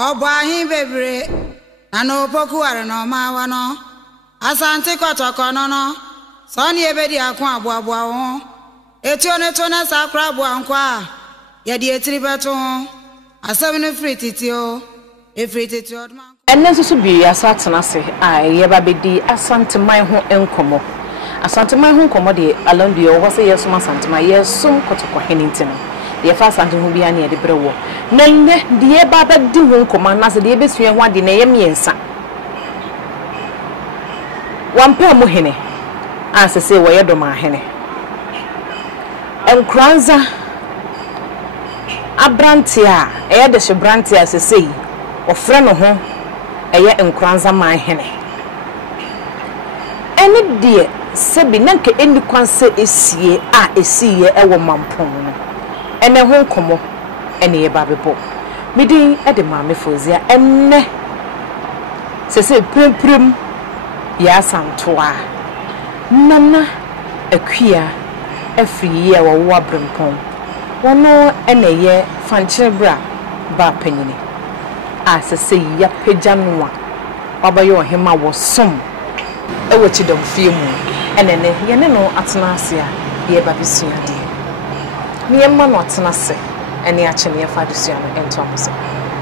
Obahin bebre ano poku are no ma wa no asante kotoko no no so ne ebedi akon aboaboa ho etio ne to na sakra aboa nkwa ye de etiri beto ho asem ne frititio efrititio enne so bi asatena se ye ba bedi asante man ho enkomo asante man ho enkomo de Alandu ye wo se yesum asante man yesum kotoko henintino ye fa asante ho bia ne ye de brewo nenne de ba ba di ho enkomo na se de besua ho ade na ye miensa wampa mu hene asese wo ye Dormaahene enkranza abrantia eye de shebrantia asese ofre no ho eye enkranza man hene ene de sebi nanke eni kwanse esie a esiye ewo mampon no ene ho komo ene ye babebo midin e de maame fozia enne sese prem ya santoa nana akua afiri ye wo abrempon wono ene ye fanchebra ba panyini asese ya pejanwa obayo hema wo som ewo chidom fie mu enene ye ne no atena ase a ye ba bisua de me yemma no atena se ene a chene ye fa desua no entomse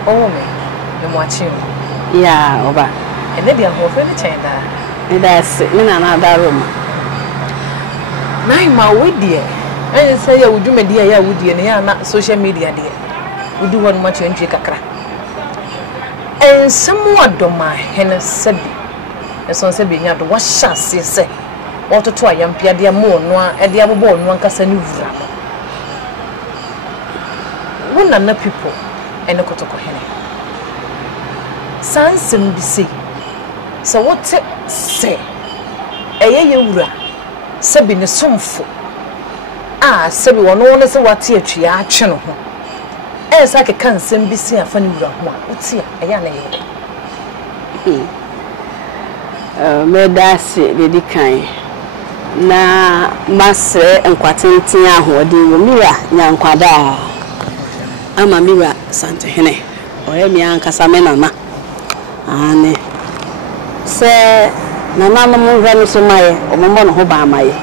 owo me mo achi ya oba ene dia ho fe ne chenda that's mina na daroma nai ma wedie ene say ya wudumedi ya wudie ne ya na social media de wudu hon ma chentwe kakra ensemu Dormaahene sabi eson sabi nya do wa hyase se ototo ayampia de mo no a de abobo no ankasa ni wura wona na people ene kotoko hene sansem bi se so wote se eye wura sabi ne somfo sabi wono ne se wate atwia atwe no ho esa ke kansem bi se afa ne wura ho a wote eye na ye me dasi dedi kan na masre enkwatenten ahode wo mira nyankwada ama mira sante hene oye mi ankasa me nana ane se nana no mo hwanu so maye omombo no ho ba maye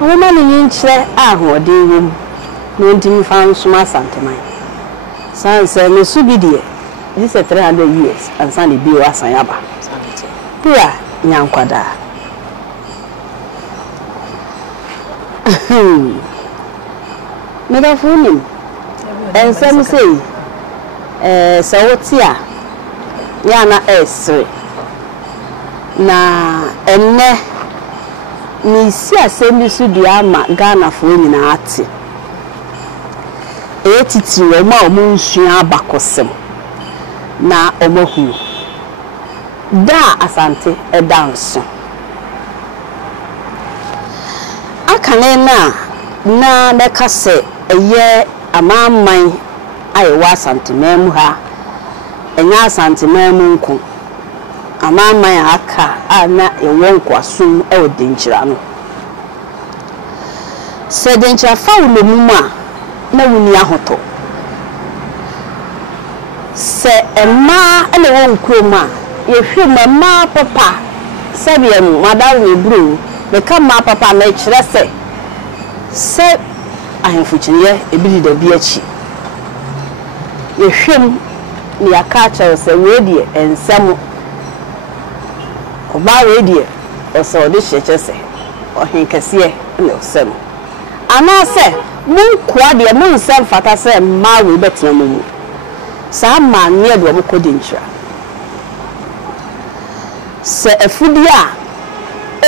omombo no nyinkyere ahode wo no ntimi fa nso ma sante maye sanse me subidie this is 300 years and sande bi wa san yaba pia nyankwada meda funi ensem sei sawotia ya na esre na enne ni si asemi su dia ma Ghana fo nyina ate etiti wo ma o munsua abakosem na omohu da asante edanso akane na bekase eye amamman ayewa asante memu ha enya asante memu nko amamman aka ana ewo nkwaso e denkyira no se denkyira fa ulomum a na wuni ahoto se emma ene wo nkroma yehwe mama papa sabiam madawo ebru me kama papa na kire se ahemfuchiriye ebili da bi achi yehwem ni akacha se wedie ensem oba wedie oso ode hyeche se ohenkase na osem ana se mun kwa de mun nsem fata se ma we betena mu sa ma ne do mo kodinchira se efudi a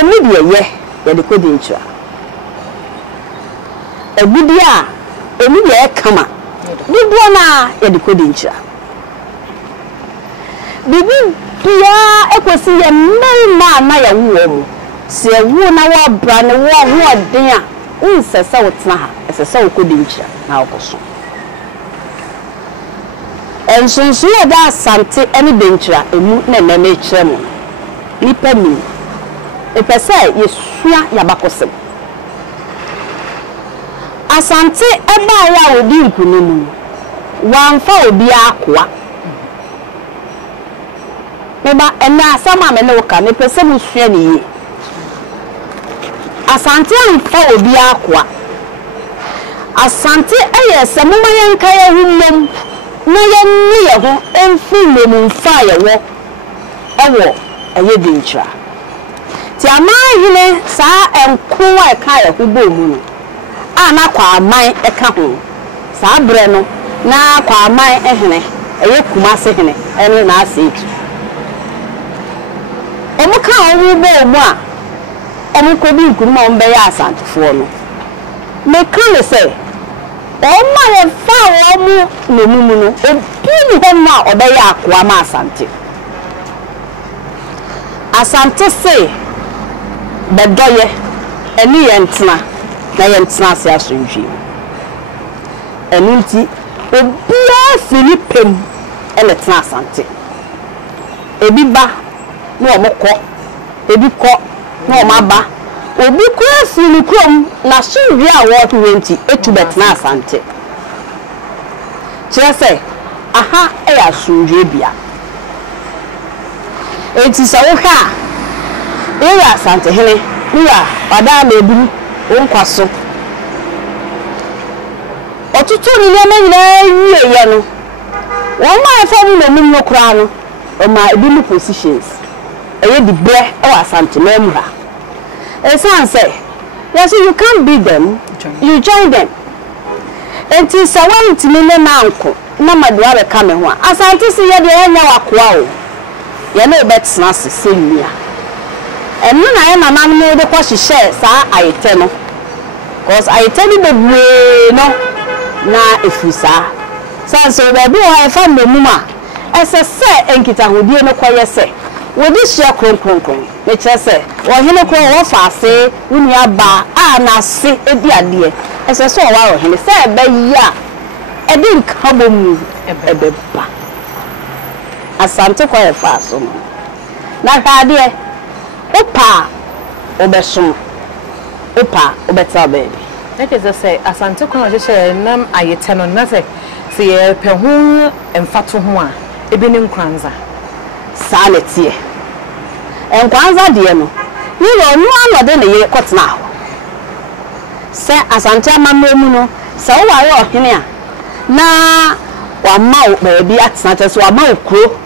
emi de ye de kodinchira egudi a emi de kama bibu na ye de kodinchira bibi bia ekosi ye mma na ya wo mu se wo na wo bra ne wo ho den a unsesa wotena ha esesa wo kodinchira na okoso ensonso ye da asante eni denchira emu na meme kire mu nipa mi epese yesua yabakosem asante eba ya odi nkunimu wamfa obi akwa meba ena asama me no ka me pese musua ne yi asante amfa obi akwa asante eye semuma yenka ye hummom na yenni ye ho emfi mumfa ye wo ewo eye dinchira ti amahine saa enkoa eka ye hubo mu no ana kwa aman eka ho saa bre no na kwa aman ehene eye kumase hene ene na asetu omuka omubo mu a omukodi nkuma ombe ya asantefo no me kan say oma ye fa omu nemumu no obi ni ho ma obe ya akwa ma asante say bedoye eni yentna na yentna se asonji enunti obi Philipem ele tna asante ebi ba no omukọ ebi kọ no omaba obi kwa Philipem na sunwi a wo 20 etubet na asante kire say aha e ya sunwi bia enti sa wo hwa e ya asante hene ya ada na eburu onkwaso otutu ni le nyina wie ye no won ma fa mu no mu kura no o ma ebi mu positions eye di bre e wa asante na mu ha say yes you can't beat them you join them enti sa wan timi ne na anko na madua be ka me ho asante se ye de enya wakoa o ye na obetsna se semia enu na ye mama no de ko hihye sa ayete no cause ayete ni bebre no na efusa sanso be bi o fa mmemu a ese se enkita hodie no koye se wodi hia kronkronkron me kire se wo hene ko wo fa ase wuni aba a na se edi ade ese so wa wo hene se ebe ya edi nkabo mu ebe ba asante ko e fa so no na hade opa obeso opa obeta baby that is say asante ko na je nam ayete no na se ye pe hu emfato ho a ebe ne nkranza sanetie enkwanza de no ni ro nu anode ne ye kotena ho se asante amammu no se wo ware ohene a na wa ma ba bi atena te so wa ma okro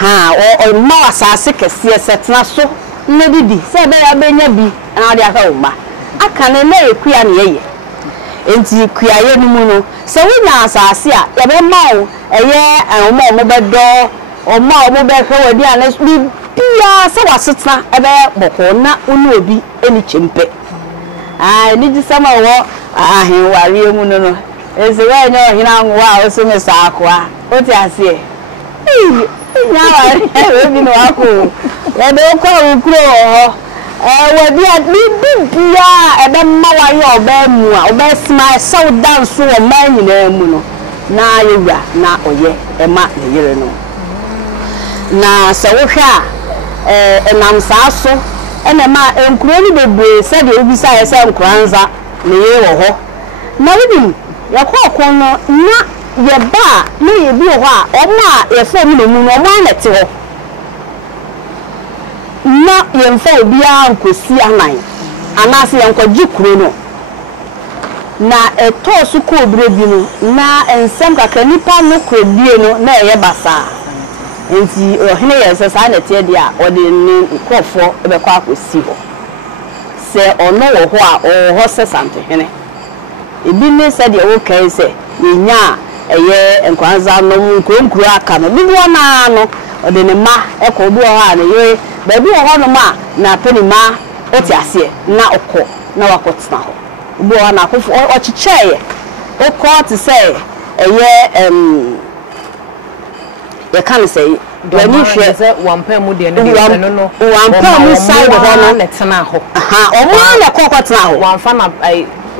ha o ma asase kese setena so ne didi se be ya benya bi na de aka wo ba aka ne na ekua ne ye enti kua ye no mu no se wo nya asase a ya be ma wo eye omo bedo omo be hwe wadi ana bia se wasetna ebe boko na onu obi eni chempe ni di sama wo ahin ware mu no eze we nya ohina anwa o so me sa akwa o ti ase nya ware we bi no ako ya do ko ukro ho wadi a bia ebe ma wa ye oba mu a oba smile so dance wo ma nyina mu no na yewura na oye ema ne yere no na se wo hwa enam saaso ena ma enkuro ni bebre se de obisa ye se nkranza ne ye wo ho na wudi ya kokon no na ye ba na ye bi ho a o ma ye fo mi no mu no o ma na te ho na ye mfa obi a nkosi anan anase ye nkwaji kuro no na eto su ko obre bi no na ensem kakra nipa no krodie no na ye basa enti ohene yese sa na tie dia ode ni nkofo ebe kwa akosi ho se ono wo ho a o ho se sante hene ebi ne se dia wo kai se nya eye nkwanza no nkronkro aka no bi wona no ode ne ma eko bi ho a ne ye ba bi ho no ma na peni ma oti ase na okọ na wakotena ho bi ho na akofo o chicheye okọ ti se eye ye kan say when you share wampa mu de no no wampa mu side ho no netena ho aha o mo na kokotena ho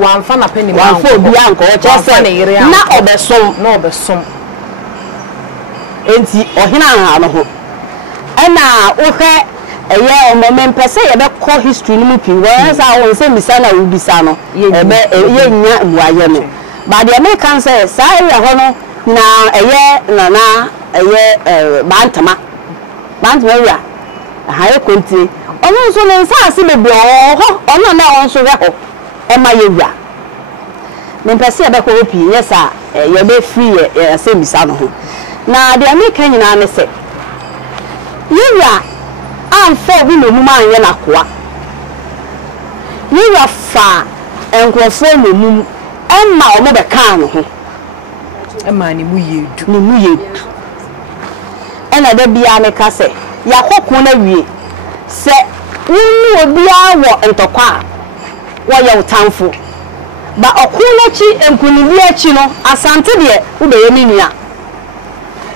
wamfa na peni ma wamfa obi anko o chese na obesom enti ohina ha no ho ana ohwe eye omome mpese ye be ko history ni mu pi wo sa won se misa na ubisa no ebe ye nya muaye no but the American say sa area ho no na nana bantama wura haye konti ono nso ne nsa ase bebe ho ono na on so hwe ho e ma ye wura me pese e be ko opi yesa ye be free ye asembisa no ho na de ameka nyina ne se ye wura amfo bi no mu ma anye na koa ye wura fa enkrofo no mu emma o mo be kan no ho emma ni mu yedu ena da bia me ka se yakoko na wie se wonu obia wo ntokwa wo ye utamfo ba okuna chi enkunili achi no asante de ubeye minua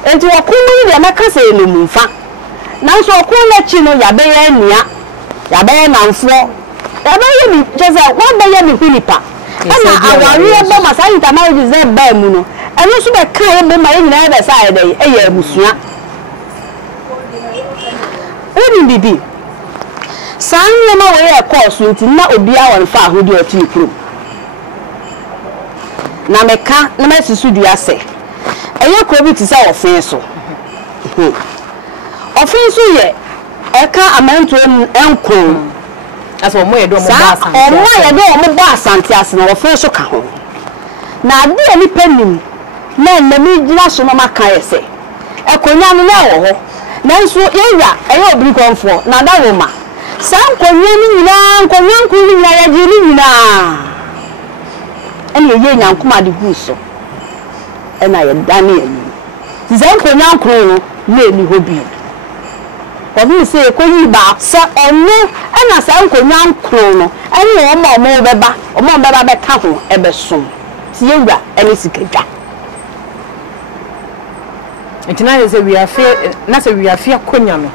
enti okunu de meka se enumfa nanso okuna chi no yabeye nua yabeye namfo yabeye mi jeze wo beye mi hunipa ena awari ebe masa intermarriage ze ba mu no eno so be kan ebe ma nyina ebe sa ede eye abusua odi bibi sanye ma we e course nti na obia won fa ahodi oti kuro na meka na masisu dua se eye ko bi ti se ofin so ofin so ye eka amanto enko aso mo ye do mo ba asante o mo ye do mo ba asante ase na ofin so ka ho na ade ni panim na na mi gira so no maka ese ekonya no na wo ho nanso yeya eye obiri konfo na da wo ma san konya ni nyina konya nkuru nyina ya jiri nyina ene ye nyankoma de guso ena ye dani ani zan konya nkuru no na eni hobi obi se konyi ba sa onu ena san konya nkuru no ene o beba be ka ho ebe som ti yewura ene sikadwa entina ye se we afia konya no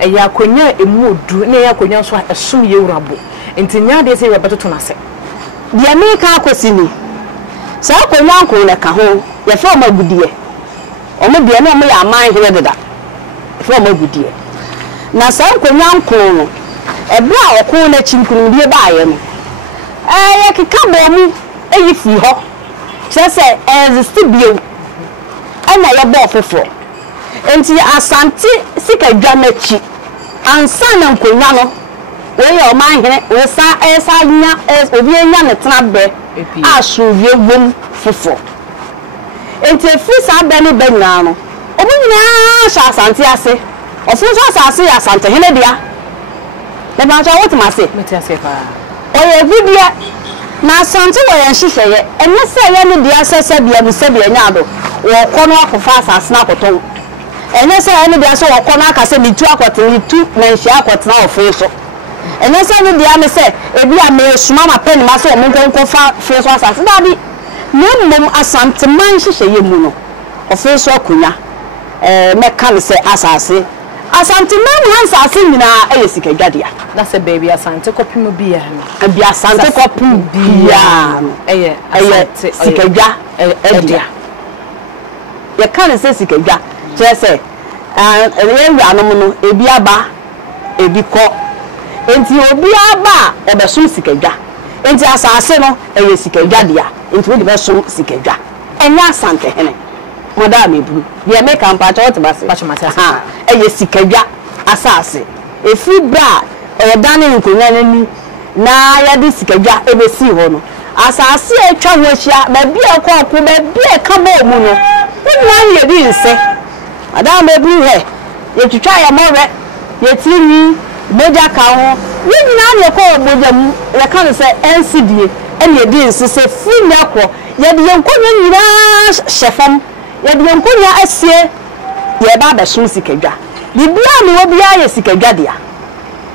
eya konya emudu na ya konya so esum yewura bo entinya de se we betoto na se de me ka akosini sa konya nko le ka ho ye fa magudie o mo de na o mo ya man he deda fa magudie na sa konya nko no ebra okon na chinkuru die ba ye no ye kika bo mu eyi fi ho se exist bio ana ye bo foforo enti asante sika dwamachi ansa na nkonya no we ye o man hene we sa nya obi enya ne tena be aso wie wom foforo enti fi sa be ne be nyina no obi nyina sha asante ase ofun so asase ya asante hene dia le ba cha wotima se meti ase pa o ye gudia na asante wo ye nhihye enne se ye ne dia sese bia bu se bia nya do wo kono akofa asase na akoton ene se ene dia so wo kono aka se mitu akoten mitu na nhia akotena ofo so ene se ne dia me se ebi a me suma ma pen ma so o monko fa fe so asase da bi mmom asante man nhihye ye mu no ofo so akonya me kan se asase asante man han asase nyina eye sikadwadia na se baby asante kopim bia no bia asante kopim bia no eye sikadwa edia ye kan se sikadwa chese ewura no no ebi aba ebi ko enti obi aba ebeso sikadwa enti asase no eye sikadwa dia enti we beso sikadwa enya asante hene moda mebru dia make am pa chot base ha eye sikadwa asase efi bra dani nkonya nani na ya de sikadwa ebesi ho no asase etwa ho ahia ba bia ko ba bia ka ba mu no wona ye bi nse adam ebru he ye twitwa ya more ye tiri moja ka ho wona ye ko moja mu ye kan se NCDA ene ye di nse se fu na ko ye de nkonya nyina shefam ye de nkonya asie ye ba ba so sikadwa bibia mi wo bia ye sikadwa dia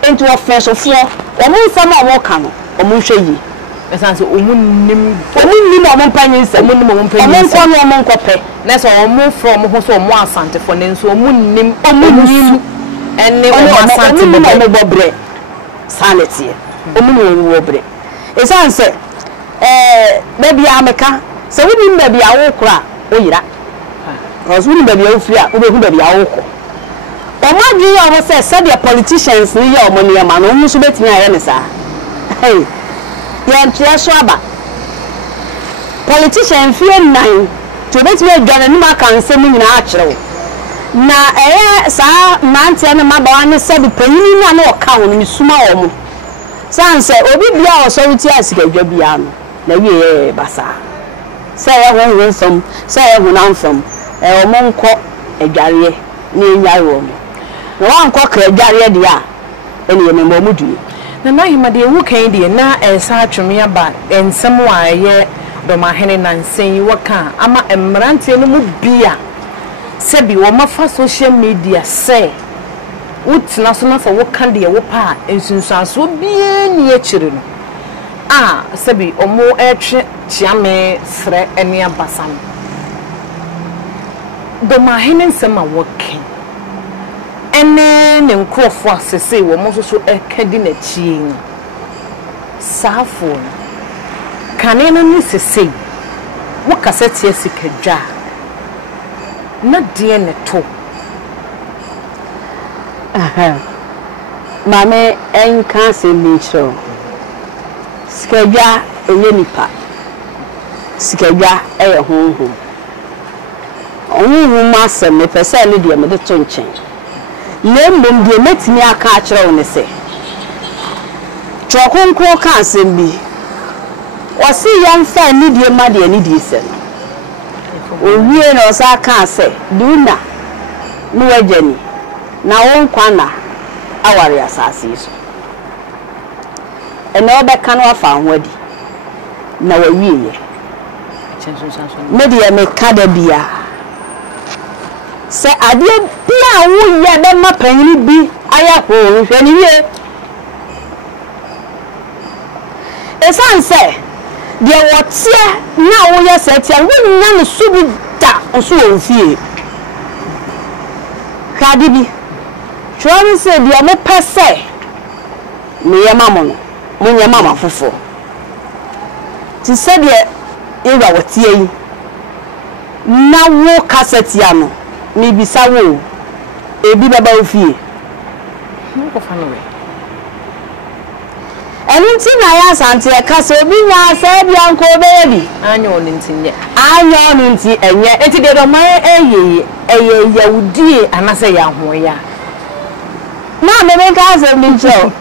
enti wo feso fo o mu nsama o mo ka no o mu hwe yi esanse o mu nim o mo panyin se o mu nim o mo panyin se o mo nkope na so o mo from ho so o mo asante fo ne nso o mu nim enne o mo asante mo mo bobre sanity o mu no wo bre esanse baby ameka se wo nim baby awo kura o yira o so nim baby awo fia o be hu baby awo ko omo dwi ya mo se the politicians ni ya omo ni ma no mu so betimi aye ne sa hey ya ntwe so aba politician fie 9 to bet me adwane no maka nsem nyina akyerew na saa mante na mabawa ne se bi panyin na oka ho no suma wo mo sanse obi bia o so wuti asikadwa bia no na wie basa se ye ho nsem se ye ho namfam o mo nko adware na enware wo mo na wa nko kra adware dia ene ye membo mu due na mahima de wu kan de na ensa atweme aba ensem wa ye Dormaahene nansen waka ama emrante no mu bia sebi wo mafa social media say utina so na fa wo kan de wo pa ensunsuaso bia ni akire no sebi omo etwe chiame sre ene abasam Dormaahene nsema woken ene ne nkrofo asese wo mo so ekadi na chie safo kaneno ni sese wo kasete asikadwa na die ne to mame enka se nicho sikadwa enye nipa sikadwa eye honhom onwu masem me pese ne de me de to nchen lembom de metimi aka akere wo ne se trokonkro ka asem bi osi yamfa ni de ma de ni de se owie na osa ka ase duna no wajani na won kwana aware asase so ene obeka no afa ahwadi na wawie media me kada bia se ade bia wo ye be ma panyi bi aya ko hwe ni wie esanse de wotie na wo ye setia wo nya no subi da oso ofie kadi bi chori se de mo pese me ye mamo no mo nya mama fofo ti se de ewa wotie yi na wo kasetia no me bisa wo ebi baba ofie ko fa no we Enti na ya sante e kase obi nya asa bia nko bebi anya onenti nye anya onenti enye enti de do man eye yahudie anase ya hoya na me ka asa mi cho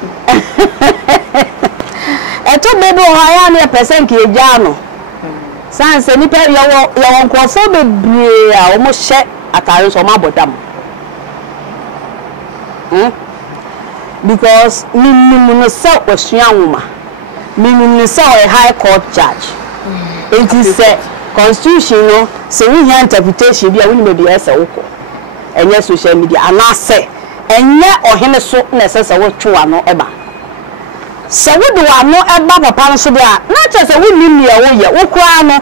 eto bebe o haya na percent ke gya no sanse ni pe yo nkofo bebre a o mo hye atare so ma bodam because minimum so osuanwoma minimum so a high court judge it is a constitution no so we hear interpretation bia we no be ese woko enye social media anase enye ohene so na sese wo twa no eba se wo do ano eba papa no so bia na che se wo nim ye wo ye wo kwa no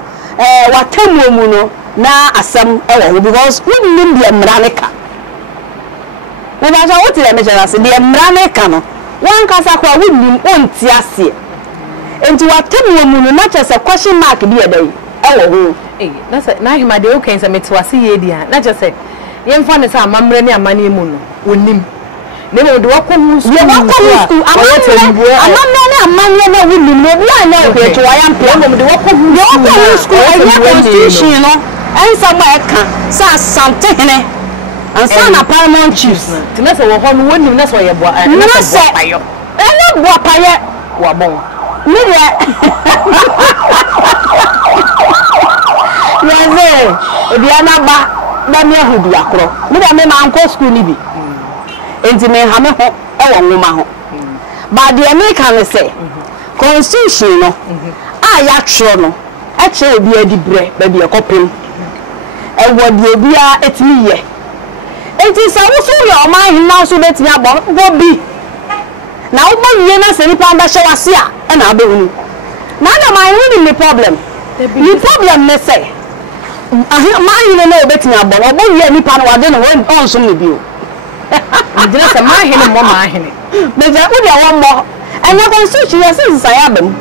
watamu mu no na asem ewo because we nim bia mraneka Ubaza wote ya mejerase de mraneka no wan kasa kwa wunim onti ase enti watemu mu no na chese question mark bi edai ewo ho na hima de okay se metwase ye dia na chese yemfa ne sa amamre ne amane mu no onim ne mo de wakomu school amamre ne amane na wunim no bia na obeto wayampe mo de wakomu school ayi constitution no ensa ma eka sa sante hene ansa na paramount chiefs tinase wo ho no wonim na so ye bo na so payo ene bo paye wa bon mi de yaze obiana ba na me ahudi akro mi de me ma anko school ni bi enti me ha me ho e wo nwoma ho ba de me kan se constitution no ya tro no e che obi adibre ba bi ekopem e wo de obi a etimi ye enti sa wo so ye o man hinna so betimi abo bi na wo ye na se ni pa ba hye wase a na abehunu na man win the problem the problem ne say man hinna na obetimi abo wo ye ni pa no wade no on so ne bi o ndina se man hinna mo man hinna me je wo de wo mo enya constitution ya se sa ya bem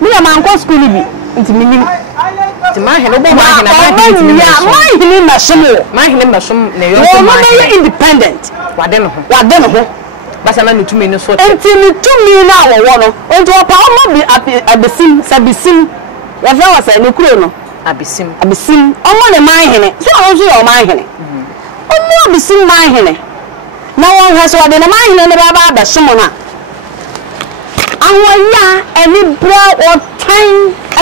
me ya man ko school bi nti minim ti man hinna bo man hinna man hinna mashum ne yo so man independent wade no ho basa na nutumi no so enti nutumi na wo no enti opa o mo bi abesim sabisim ya fa wasa ne kuro no abisim omo ne man hene so onzo yo man hene omo abisim man hene na won ha so de na man hene ne baba abesom na awoya eni bra o tan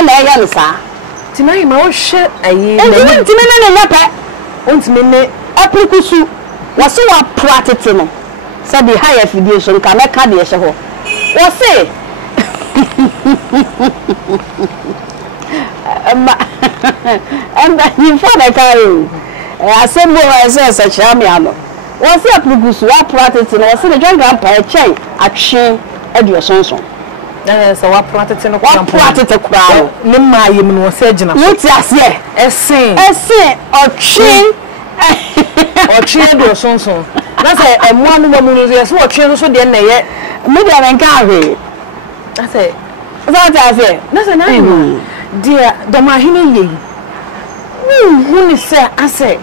na eya no sa tinai ma wo hwe ayi na ntime ne nyape ontime ne aprikusu wose wa pratete no sabi high affiliation ka meka de ehye ho wose you for the car assemble myself such a miano wose aprikusu wa pratete no wose the grandpa e chen atwe edio sonson so wa pratete no kwa pratete kwa ne maye mu no se agina so ti ase esen otwe edio sonson na say emu anu mo no so otwe so de na ye me de na nka ahwe na say na say na dia Dormaahene ye hu ni say ase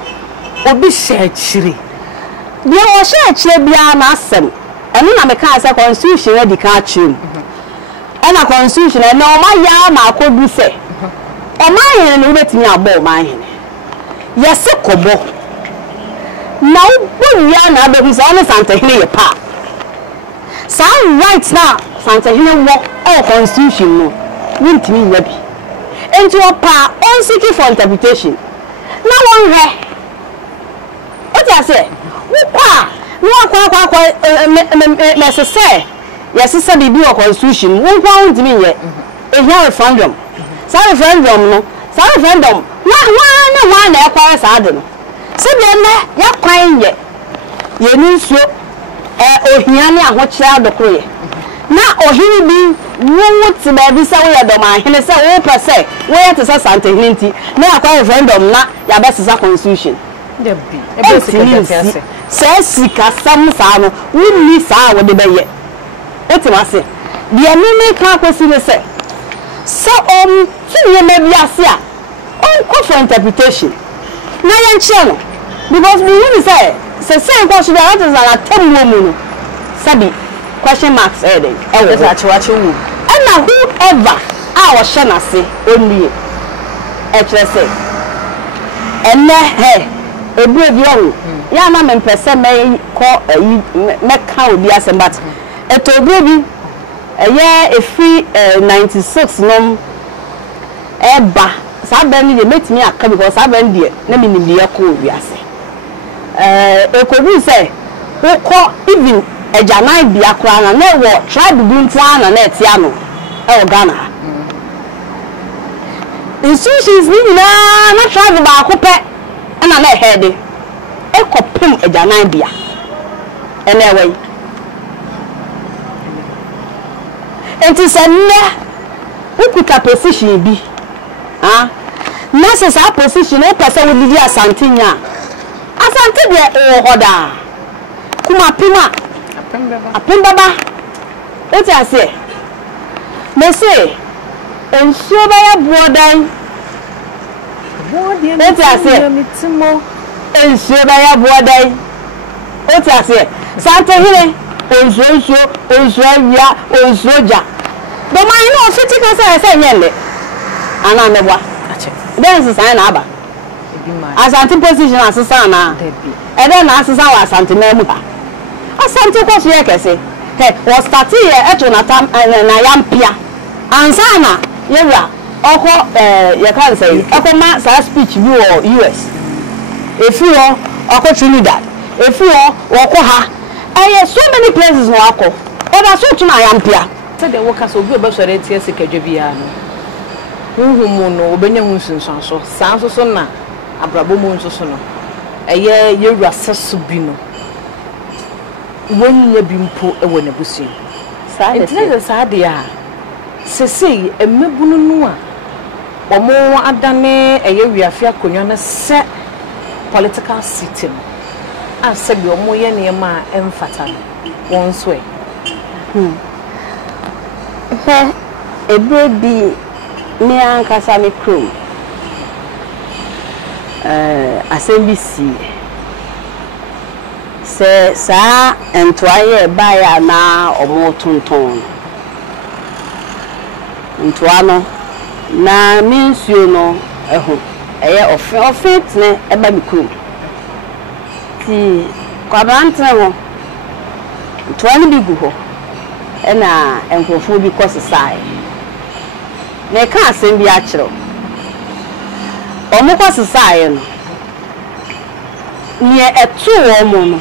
obi hye chiri dia wo hye chire bia na asem enu na me ka say constitution e di ka chim ena constitution e na o ma ya ma akodu se o ma yen no betimi abo o ma yen yese kobo na wo ya na abehu say na Santahene ye pa sa right now Santahene wo o constitution no wintimi nya bi enti o pa on seeking for interpretation na won he o ti ase wo pa no akwa necessary yes say bibi o constitution wo kwa wintimi ye e here referendum sa referendum no sa referendum wa na ekwa sa ade no se bi na ya kwan ye ni nsuo ohia ne ahokyere adokoro ye na ohiri bi wo ti ba bi se wo ya Dormaahene se wo pese wo ya te se Santahene nti na akwa referendum na ya be sesa constitution de bi e be sika se sika sam sa no wo ni sa wo de be ye etimase de me ka kwesi ne se ti ye me bi ase a on for interpretation na yan chelo because we really say question that is an attempt woman sabi question marks heading that's achiwachi wu and whoever our shana say only say and he ebu bi on ya na me pese me ko me ka obi asem but eto obi bi efi 96 no eba saben ni metimi aka because saben die na me ni ye ko obi ase ekobi say who even ejanan bia kra na na wo tribe bi ntua na etia no e Ghana institutions ni na tribe ba ko pe na head ekopem ejanan bia ene we enti se ne ukuta position bi na se sa position e pese wo didi asantinya asante de hoda kuma pima apembaba eti ase me say ensuo ba ya bodan eti ase mitimo ensuo ba ya bodan eti ase Santahene onsuo ya onsuoja Dormaahene o fiti ka say nyele ana mebwa then say na aba asante position asesa na e then na asesa wa asante na mu ha asante ko so yekese he o start here eto na tam na yampia ansana yewra oko ye kan say oko ma sa speech bi o US efi o oko Trinidad efi o oko ha so many places no akọ oda so tuna yampia say the workers obi obesore tie sekadwa bia no huhu no obenya hu sunsan so san so na abrabo mu nso so no eye yewra sesu bi no wonye bi mpo ewo na busu sa de sa de a sesei emebunu no a omo adane eye wiafia konwa na se political system ase bi omo ye ne ma emfata won so ebebi me ankasa me krom asembisi se sa entwaye baya na omo tonton ntwano na minsuo no eho eye ofit ne eba mikum ti kwabrantene ho tuani bi gu ho na enkofo bi kosesai na ka asem bi akiro omo kosesai no nie etu omo no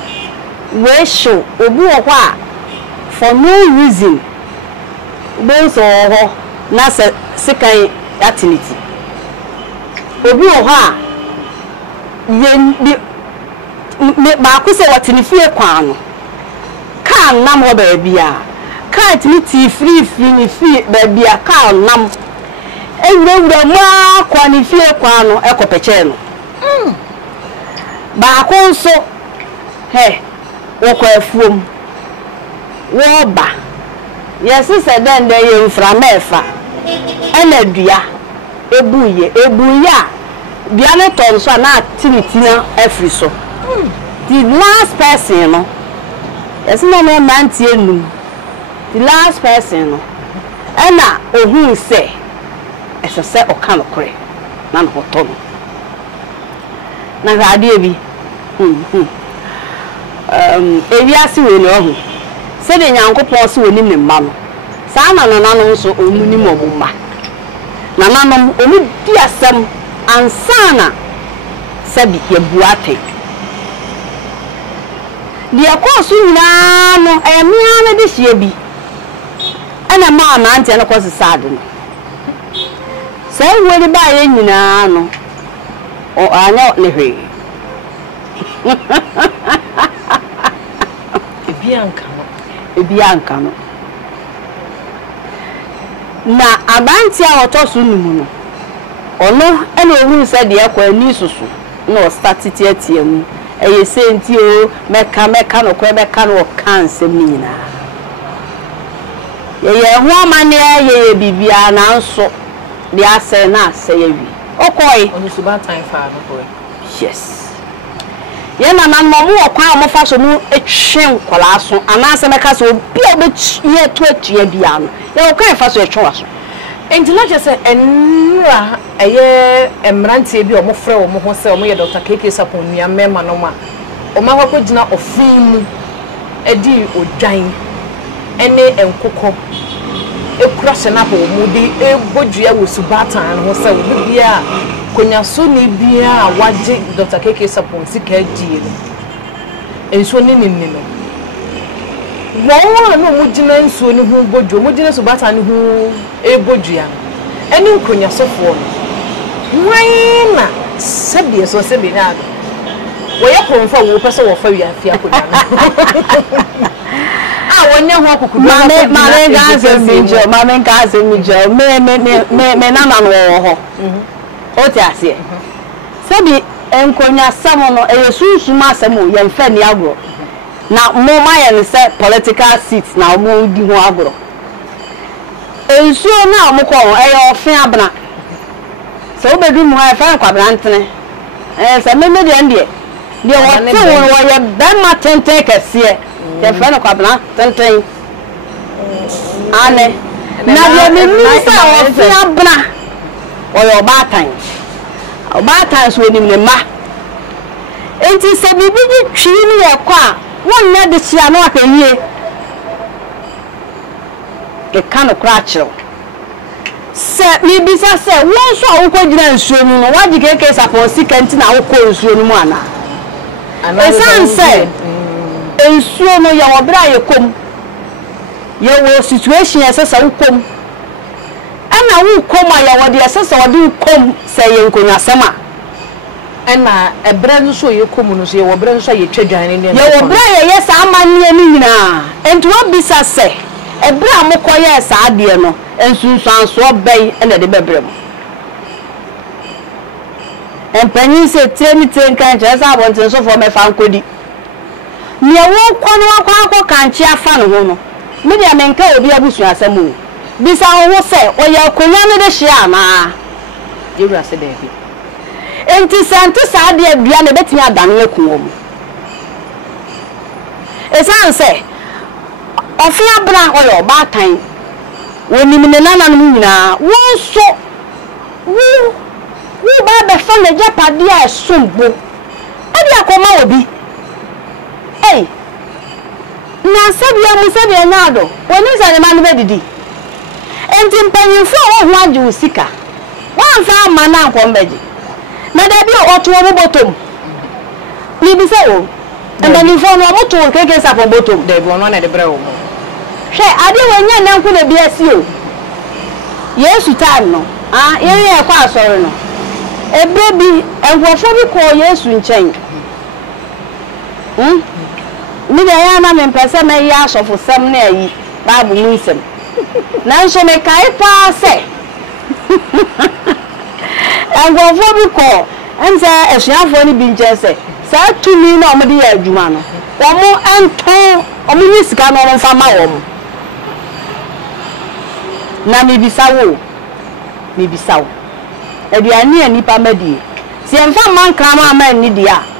we show obi wo ho a for no reason bonso ho na sekan atinity obi wo ho a yen bi ba ko se watinifie kwan no kan nam ho ba bia kan tiniti free ni fie ba bia kan nam ewura ma kwanifie kwan no ekopeche no ba ko nso he wo kwa afuom wo ba yesi se den de ye mfra mefa ena dua ebuye bia ne ton so na activity na afri so the last person no yesi na me mantie enu the last person no ena ohun se esese oka no kore na no hoto no na radio bi ewiase we no ho se de nyankopon se woni ne mma no saa na nanom so omuni mo mma na nanom omu di asem ansana sabi yebuate de akoso nyina no emia na de hie bi ana ma na ante na kosi sade no sai wori ba ye nyina no o anya ne hwe ebianka no na abanti a otoso numu no ono ena ohun se de ekwa ani susu na o start tiatiam eye senti o meka no kwa meka no kansem nyina ye ho amane ye bibia na nso de ase na ase ye wi okoi onu suba time fa no boy yes ye na man mo wo kwa mo fa so mu etwe nkola so anase meka so obi obechi ye to atue bia no ye wo kwa fa so etwe waso enti na je se enra eye emrantie bi o mo frɛ o mo ho se o mo ye Dr. KK Sapon nua mema no ma o ma hɔ kɔgyina ofin mu edi odwan ene enkokɔ ekura se na ho mu di ebodua wo subatan ho se obi bia konyaso ni bia waje Dr. KK Sapon sika die no enso ni no wọ́n no mu gina nsuo ni hu bodwo mu gina subata ni hu ebodua eni nkonyasofo no waina sabi so sabi na wo ye konfa wo pese wo fa wi afia konya wonya ho akukudu mame gaze mi jo me na ma no ho o ti ase sabi enkonya samo no eyesunsuma asemo ye mfa ni agro na mo maye ne se political seat na mo di ho agro ensuo na mo ko ofin abna so obedu mu ha fa kwabrantene se me de ndie de wo ye be ma tenten kase ye fa na kwabna tenten ane na de me mi se ofin abna o yo batan so ni me ma enti se bibi di twi ni ye kwa won na de chia no akanye e kan okra chiro se mi bisa se won so awon ko gina nsuo mu no waji KK Sapon sika nti na awon nsuo mu ana esan se nsuo no ya obra ye kom ye wo situation esesa wo kom ana wo kom ya wo de esesa wo de kom se ye nkonya sama ena ebra nso ye kom no so ye wo bra nso ye twadwan ne ye wo bra ye sa amane ni nyina enti wo bisa se ebra amokoye sa ade no ensunsuanso bai ena de bebrem empanyi se temi tenkan chesa abonten so for me fa nkodi ne wo kwano akwa kanchi afa no ho no me de menka obi abusu asemu bisa wo se oya konya ne de hia na yewura se de bi enti sante sa ade bia ne betimi adane ekunwo mu esan se ofin abra oyo batan woni me nana no nyina wo so wo ba be fa na japade a sombo e dia koma obi na sabia mu sabia nyaado woni sa ne ma no bedidi enti mpanyimfo wo ho age usika wan fa ma na nkombeji na da bi oto wo botom ni bi se o mpanyimfo no boto keke sa po botom de bo no na de bre wo hwe ade wanya na nku na bi asi o Yesu time no ye kwa asori no ebe bi enwofo bi ko Yesu nchen mi da ya na me mpese me ya asofo sem na yi babu mu nsem na nso me kai pa se enwofo bi ko ense esuafo ni bi nche se sa tumi na omde ya adwuma no omo ento omo ni sika no omo fa ma wo na mi bisawo aduane anipa madie si emfa man krama ma ni dia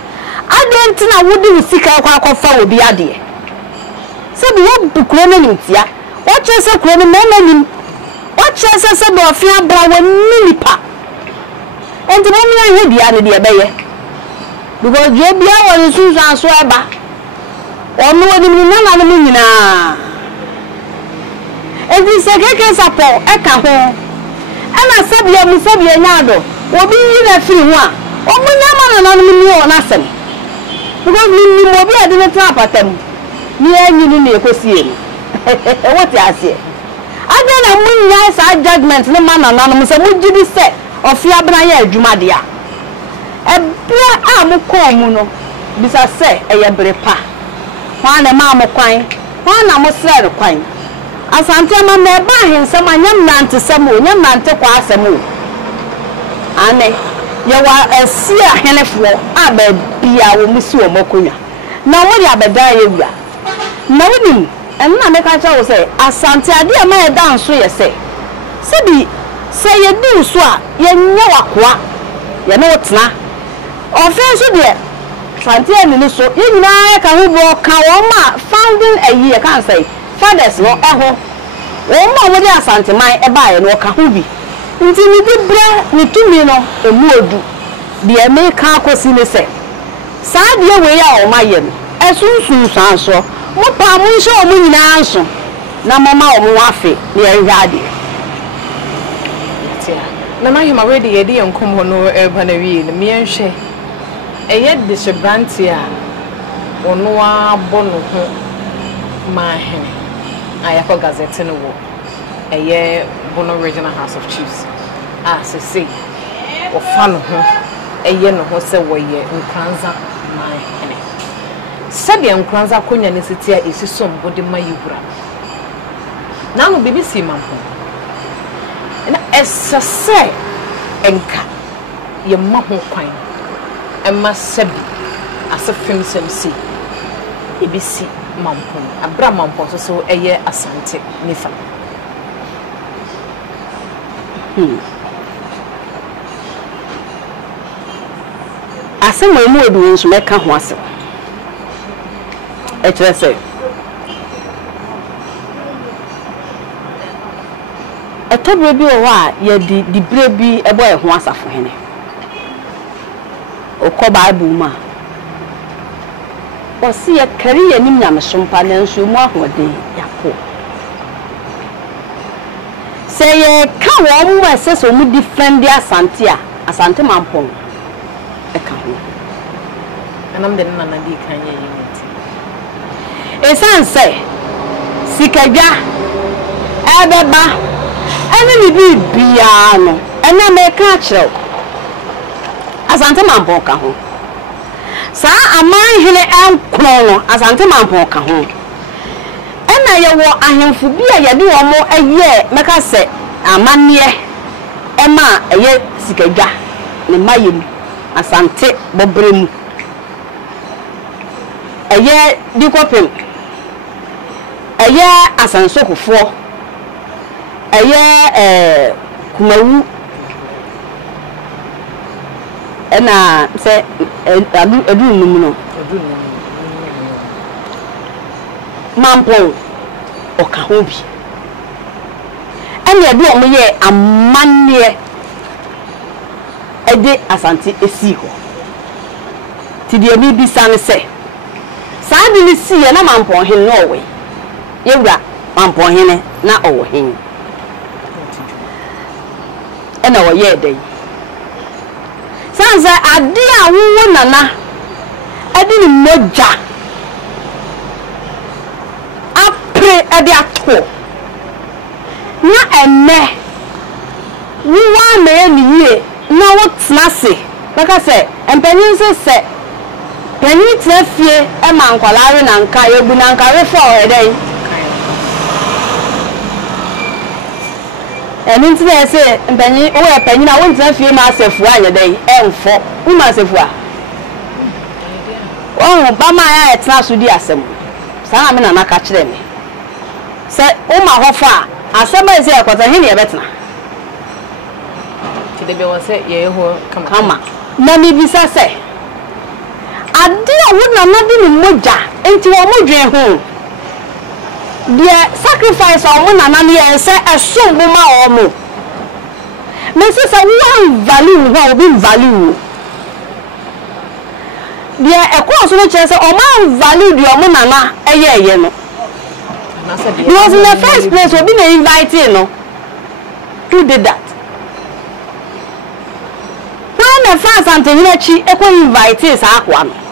adenti na wodi usika kwa akọfa obi ade se bi wo bukuro na nimtia wo chese kuro no mema nim wo chese se do ofia bra wo nipa enti mo mi ahe dia ne de beye because je bia wo nsusu aso eba onu wodi mi na no nyina enti se keke sapo eka ho ana sabia mu sabia nyaado obi yi na firi ho a omunya ma na no mi o na sem because ni mo bi ade ne tra patam ni anyi ni ekosie what ase ade na munya sa judgment ne ma na no se mu gidi se ofia bna ya adwuma de a ebia a mu ko mu no bisa se eye bere pa kwa na ma mo kwan kwa na mo sere kwan asante ma me ba hensem anyam nante sem o nyam nante kwa asem o ane ye wa esia henefo aba bia wo musi wo makonya na wo dia beda ye wura na wonim enna me ka cha wo se asante ade ma ye dan so ye se bi se ye du so a ye nya wakoa ye no tena ofen so de asante ani so ye nyina ka ho bo ka wo ma founding a year kan say fathers no eho wo ma wo dia asante man e ba ye no ka ho bi nti ni bibra ni tumi no emu odu de me ka akosi ne se saa de we ya o ma ye no esunsun san so mo pa mo nso o mo nyina anso na mama o mo afe ne ye hade na ma hima we de ye de nkom ho no e ba na wi ne me nhwe eye de shebranti a ono abo no ho ma hene ayako gazette no wo eye Bono Regional House of Chiefs se say o fa no ho eye no ho se wo ye nkranza ma hene sabe nkranza konya ne sitia esi sombo de mayibura na no BBC mampo na esase enka ye ma ho kwan emma sabi asefem semsi BBC mampo abra mampo so eye asante nifa asem emu odu nso meka ho asem e kire se etobre bi o wa ye di bre bi ebo e ho asafo hene okọ bible ma o si ye kari ye nim nyame sompa na nso mu ahode yakọ say ye ka wo mu ese mu defend asante a asante mampon e ka ho anam de na di kan ye unity esan say sikagwa ebeba ene ni bibia no ene me ka kire asante mampon ka ho sa aman hene enkro no asante mampon ka ho ena ye wo ahemfu bia ye de wo mo eye meka se amane ema eye sikagwa ne mayem asante bobrem eye dikopem eye asansokofo eye kumawu ena se adu num no mampo okahobi ene adu omo ye amane ede asante esi ho ti de mi bisa ne se saa de ni si na mampon hen no we yewura mampon hen na owo hen ena wo ye dey sanza ade a wo nana ade ni moja apre ade ato na enne wo me ni ye na wo tnase baka se empanyin se panyin trafie e ma nkwalare na nka yebu na nka refo edey eni nti na se empanyin o e panyin na wo trafie ma asefu anya dey enfo wo ma asefu a o ba ma ya etna so di asem sa na me na naka kire me se o ma hofa asem e se ekwata hini e betna ti de be wo se ye ho kama na mi bisa se ade a wo na di ni moja enti wo modwen ho de sacrifice o mo na ne ye se esom bo ma o mo me se se wo value wo obi value de ekwo so no che se o ma value de o mo na eye no because in the first place obi na invite no who did that when the fans and the chi ekwo invite sa akwa no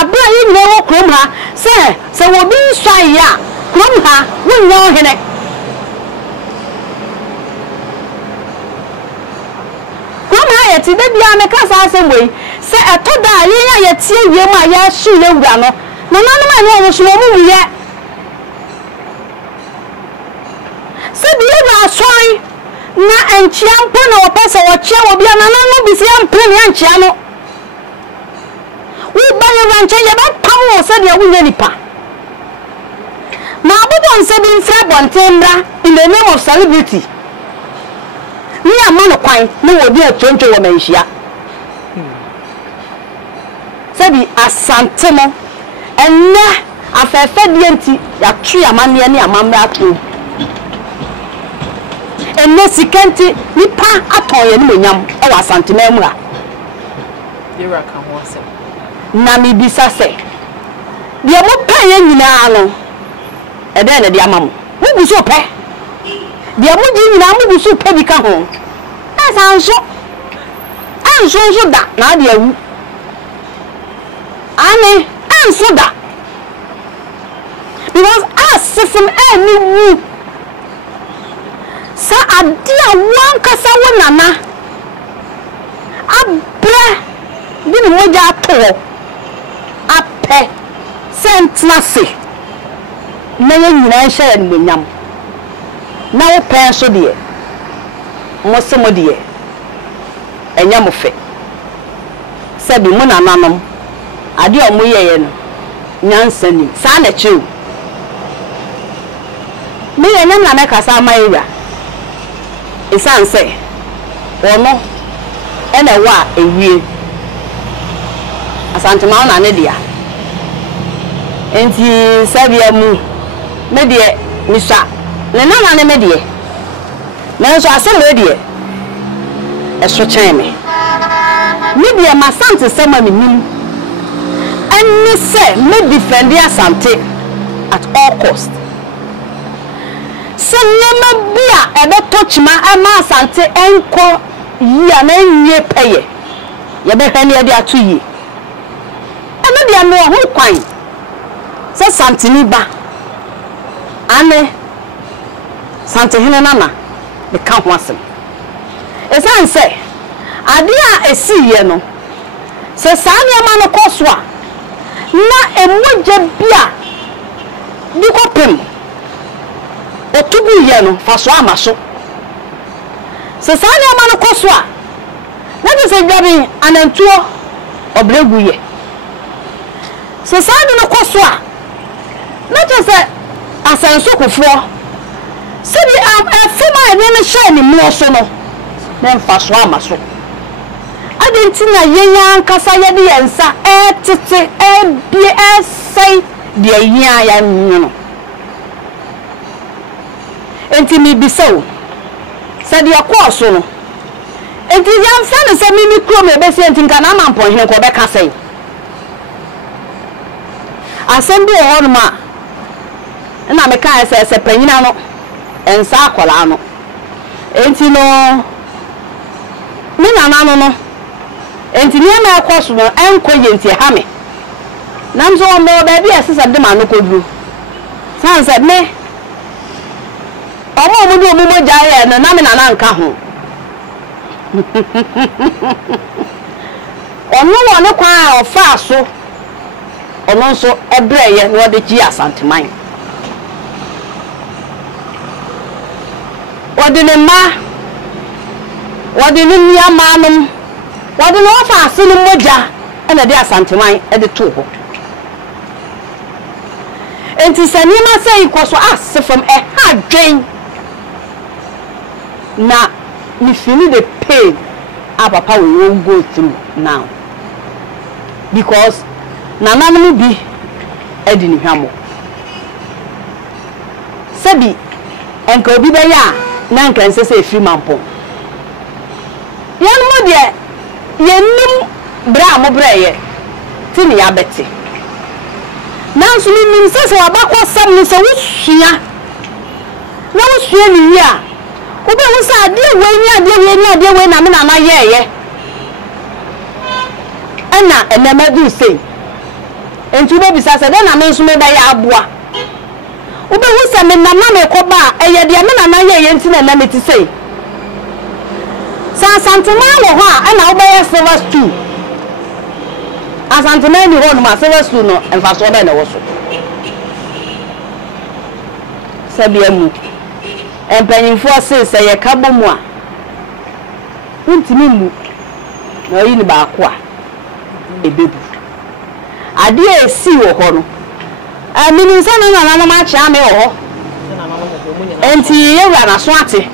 abra yi ne wo krom ha se wo bi swai ya krom ha wo nyo hene krom ha ye ti de bia me ka sa asem we se etoda ye ya ye tie wie ma ya su ye wura no na nanu ma ye wo so wo mu ye se bi ye na swai na enchia mpo na opese wo chia wo bia na nanu bi se ampre ne enchia no we buy a ranch ye ba pawo se de wo nipa na abobon se bi mfra bontembra in the name of celebrity ni amano kwan na wo bi atwonto wo manhia se bi asante no enne afefe de enti ya twa amane ne amamra ato enne sikenti nipa aton ye ni monyam e wa asante na emura yewura ka ho asem na mi bisa se de mo pa ye nyina no e de na de amam mo buso pe de mo ji nyina mo buso pe bi ka ho anso da na de awu ane anso da because asifum ani wu sa adia wan kasa wonana abre bi ni moja ato ape sentlase na ye nyina hye ne nyam na wo pe so de mo se mo de enya mo fe se bi mo nananom ade o mo yeye no nyansani sa na chew me ye nyam na me kasa mayira isanse ono ene wa ewie asante ma na ne dia enti sabia mu me de misa ne na ne me de me so asem we de eso chen me de ma sante sama me nim enne se me defend asante at all cost se nema bia ebe tochima ama asante enko ya na nye peye ye be hwane ade atu yi ene dia no ho kwan se sante ni ba ane sante hene nana be ka ho asem esan se ade a esi ye no se saani ama no koswa na emoje bia di kopem otubu ye no faso amaso se saani ama no koswa na de se dwabi anantuo obregu ye se saani no koswa na de se asanso kofo se bi afema ene no hye ni mu so no na faso amaso adentina yenya nkasa ye de yensa etete ebie esai de yenya ya nyono enti mi bisawo se de akoso no enti yam fa ne se mimi kro me be se enti nka na mampon hene ko be ka sei asem bi ho no ma na me ka se panyina no ensa akola no enti no me na no enti ni ma ekoso no enko ye enti ha me nam so mo ba bi asesa de ma no koduru san se me omo mu do mu mo jaye no na me na nka ho ono wona kwa ofa so ono so ebreye no de gi asanteman wadine ma wadine nia manum wadine ofa so no moja ena de asanteman e de to ho enti sanima sei koso as from a hard drain na we feel the pain our papa will go through now because nana no bi edini hwamo sabi enka obi be ya na nka nsese efiri mampo yan mo de yenim bra mo braye tini ya beti nanso ni nsese wabakọ sam ni se wusua na wusua ni ya obe wo sa ade we na me na na yeye ana enema du sei entu be bisa se de na me nso me ba ya aboa obe wo sa me na me ko ba eye de me na na yeye enti na me ti sei sa santema wo ho a ana wo ba ya silver stew asantema ni ho no ma silver stew no emfa so be na wo so sabi amu empanyinfo se ye kabo mu a ntimi mu na oyi ni ba ko a ebebu ade esi wo ho no amini nsa na na ma cha me wo enti yewra na so ate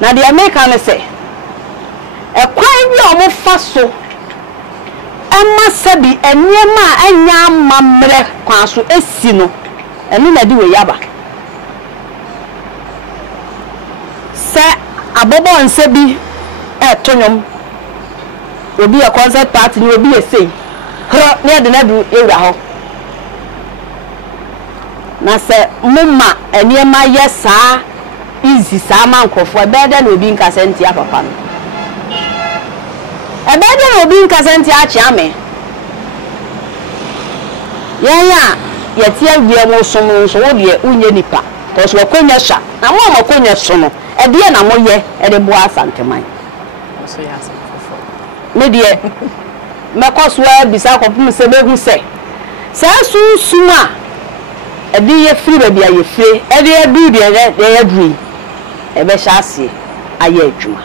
na de America ne se ekwan bi o mo fa so emma sabi eniema anya mamre kwa so esi no eni na de we yaba se abobo nse bi etonyom obi a concert party ni obi esei hro ne de na du ewra ho na se mumma eniema yesa easy sa mankofo ebede na obi nka senti apapa no ebede na obi nka senti achi ame yanya yetia wie mo somo so wo de unye nipa cause wakonya sha na mo makonya so no ede na mo ye ede bo asanteman so ya asafofo me de me koswa bisa kopum se mehu se sa susuma ede ye free ba bia ye free ede ye du de ye dru ebe shase aye adwuma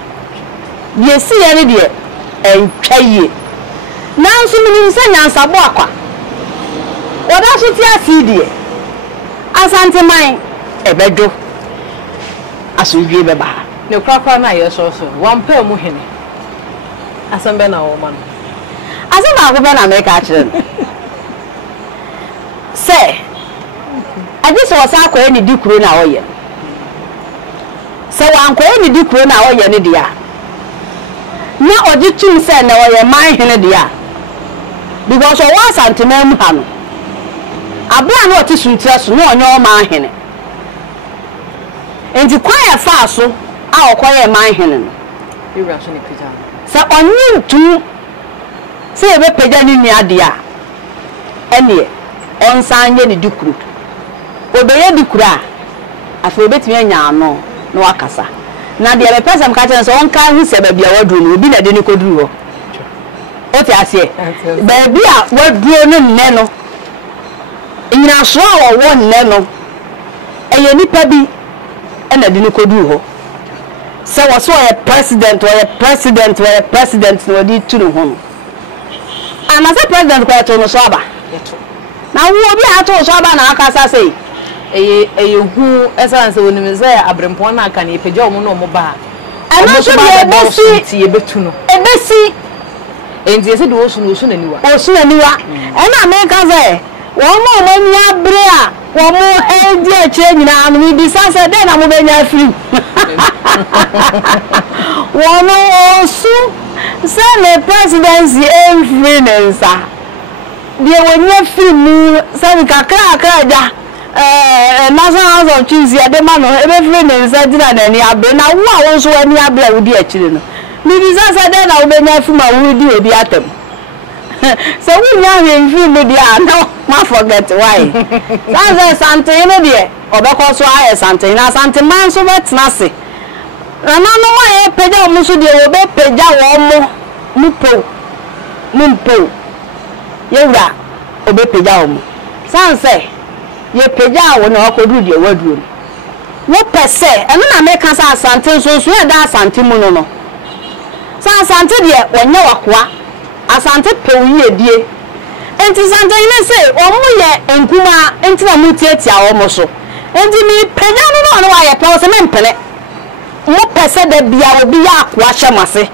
ye si ye ne de entwaye nanso minim se nyansabo akwa oda so ti asidi asanteman ebedo asudwe beba ne kwakwa na ye so wampa mu hene asambe na wo man asama go be na me ka kire se agise wasa akwa ni dikuro na oye se wankwa ni dikuro na oye ne dia na ojitum se na oye man hene dia because o wa asanteman mu ha no abia na oti suntia so na onye o man hene enti kwaya fa so a okoye man hene no ewra so ne pija sa onye ntu se ebe pija ni ni ade a ene onsanye ni dikuru obeye dikuru a afa obetimi anya ano na wakasa na de be person ka chen so onka hu se ba bia wadu no obi na de ni koduru ho oti ase ba bia wadu no nne no nyina so a wo nne no eye nipa bi ena de ni koduru ho se wo so ye president no di turu ho ana se president kwa to no so aba na wo bi ato so aba na akasa sei eye hu essence woni se abrempon na aka na ipegya omo no omo ba ana so be besi ti ebetu no ebesi enti ese de osu na niwa ana me ka ze wo mo nya bre a wo mo edi a che nyina no bi sa se de na mo be nya free One also send presidency every nensa. There were no film send kakra National House of Chiefs ya de man every nensa did any abe na wo also any abe with the children. Maybe say then I will be film we di atem. So we now in film media no ma forget why. That's something no there. Obeko so aye something na something man so betna se. Na no why peja omo so de obe peja wo mo mumpo. Yewura obe peja omo. San say ye peja wo na akodu de waduro. Wo pese eno na make say asante so e da asante mu no. San asante de wonye wakoa. Asante pewie die. Enti sante ine say omo ye enkuma enti na mutietia omo so. Enti mi peja no no wa ye pe o se mempele. Mo pese de bia obi ya akwa hyemase.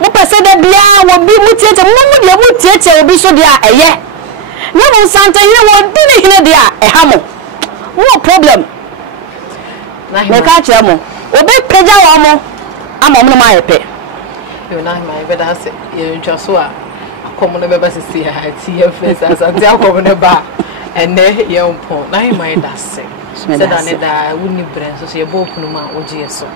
Mo pese de bia obi mutietia mo de mutietia obi so de a eye. No mo sante ine wo di ne hine de a ehamo. No problem. Na me ka kire mo. Obi peja wo mo ama mo ma ye pe. You know my better say you just so come on the best see her see her face as I tell come on the bar and then you pon na my that say said that we need brain so you both no ma oje so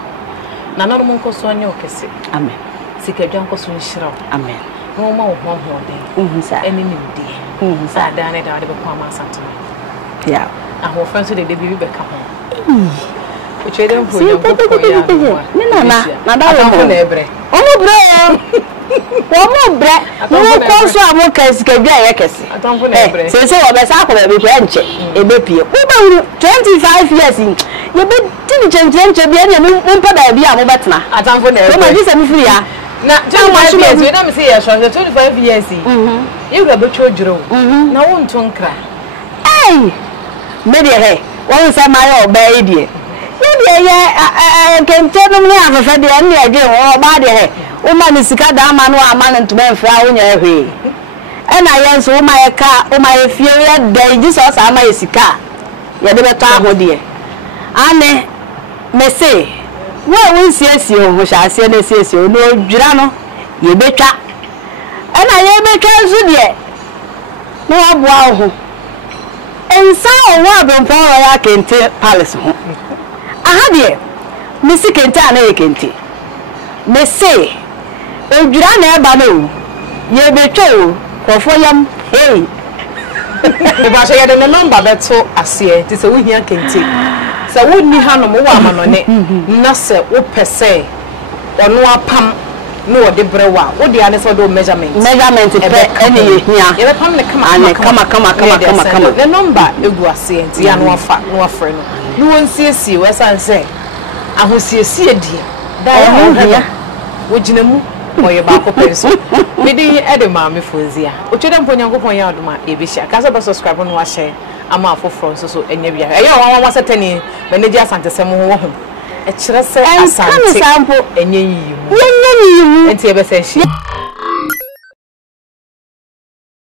na no mo nko so anya okese amen sika dwan ko so nshira amen no ma wo ho den sa eni ni de sa da ne da de be kwa ma santo ya aho fan so de bibi be ka ho Uche dem fo ya ko ya ni na da wo na ebre omo bre mo ko so amo kasika bia ye kese atamfo na ebre se wo be sa ko be ko enche ebe pie wo be 25 years ye be tin chenche bia ne mo mpa da bia mo betena atamfo na ebre o ma ji se mi free ya na 25 years we na me say ya so 25 years you go be chojuro na wo ntonkra me de he wo say my oba die kente no me afafa de ne age wo ba de he wo ma ni sika da ama no ama no ntuma mfra wo nya hwe e na ye nso wo ma ye ka wo ma ye fie ye da Jesus ama ye sika ye de beto ahode ane me say wo nsiesie ho hyase na siesie no dwira no ye betwa e na ye betwa nso de no aboa ho ensa o wa bempo ya kente palace ho ahadie misi kente ana ekente me say odwira na eba no ye betwo kofo yam hey e ba she ye de number beto ase ti se wo hia kente se wo ni ha no mo wa amanone na se wo pese ono apam no de brewa wo de ane se do measurement pe ene ye hia ye be pam ne kama the number egu ase ti ya no afa no afre no no won siesie we san say ahosiesie die da ya wo ginamu oye ba ko penso me di ede ma me fonzia o twede mponyankopon ya odoma e be hia ka se ba subscribe no wa share ama afofro so enya bia e ya wa setani manage asante sem ho ho e kire se asante enye yi enti e be se hia